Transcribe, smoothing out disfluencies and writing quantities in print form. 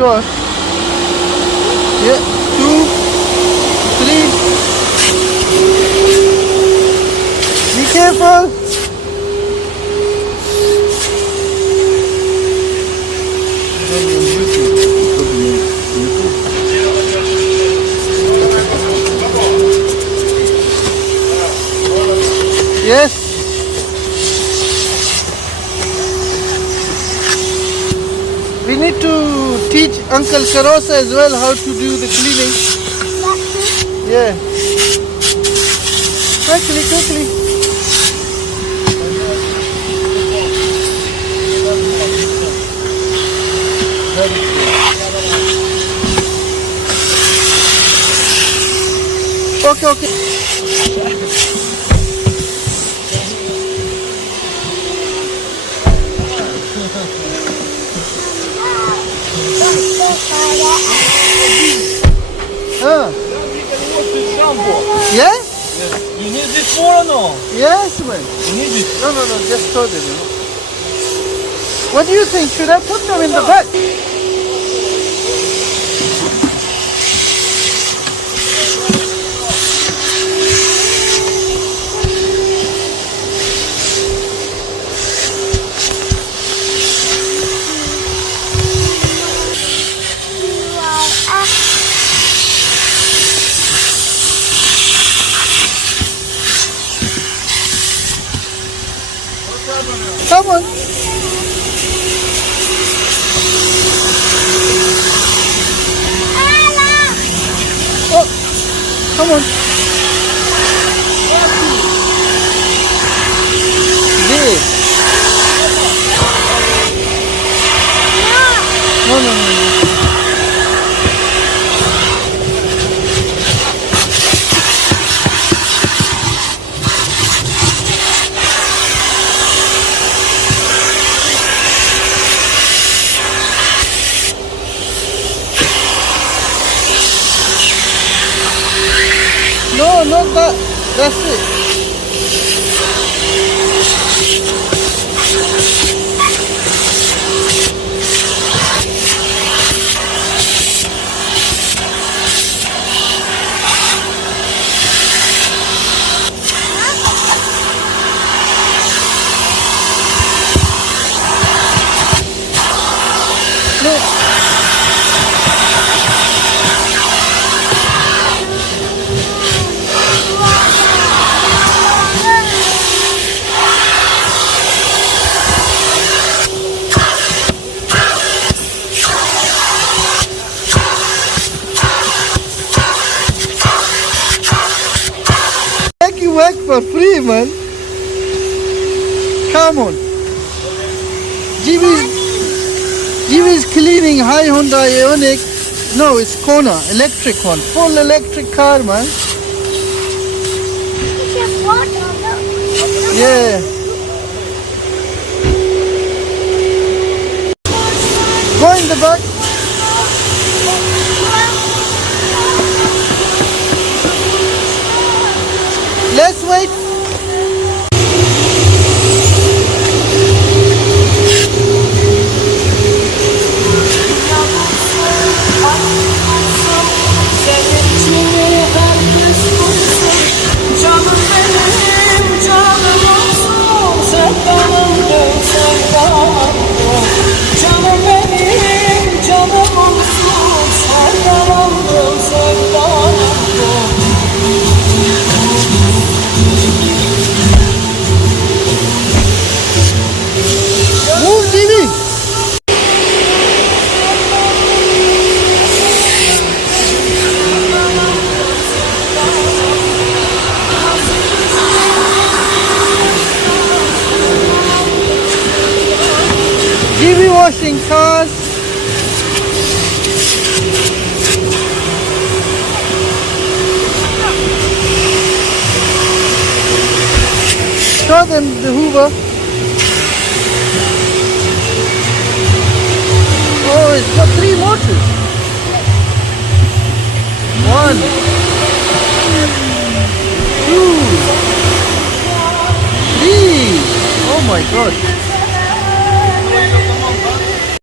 Sure. Yeah, 2, 3. Be careful. Yes. We need to teach Uncle Karosa as well how to do the cleaning. Yeah. Quickly, quickly. Okay, okay. Yeah? Yes. You need this more or no? Yes, man. You need it. No, just throw them. What do you think? Should I put them in the back? Come on. Oh, come on. There. No. No, not that. That's it. No. Make you work for free, man. Come on. GV's cleaning high Honda Ioniq. No, it's Kona, electric one. Full electric car, man. Yeah. Go in the back. Let's wait. Move, GV. GV washing cars. Show them the Hoover. Oh, it's got 3 motors. 1, 2, 3. Oh my God.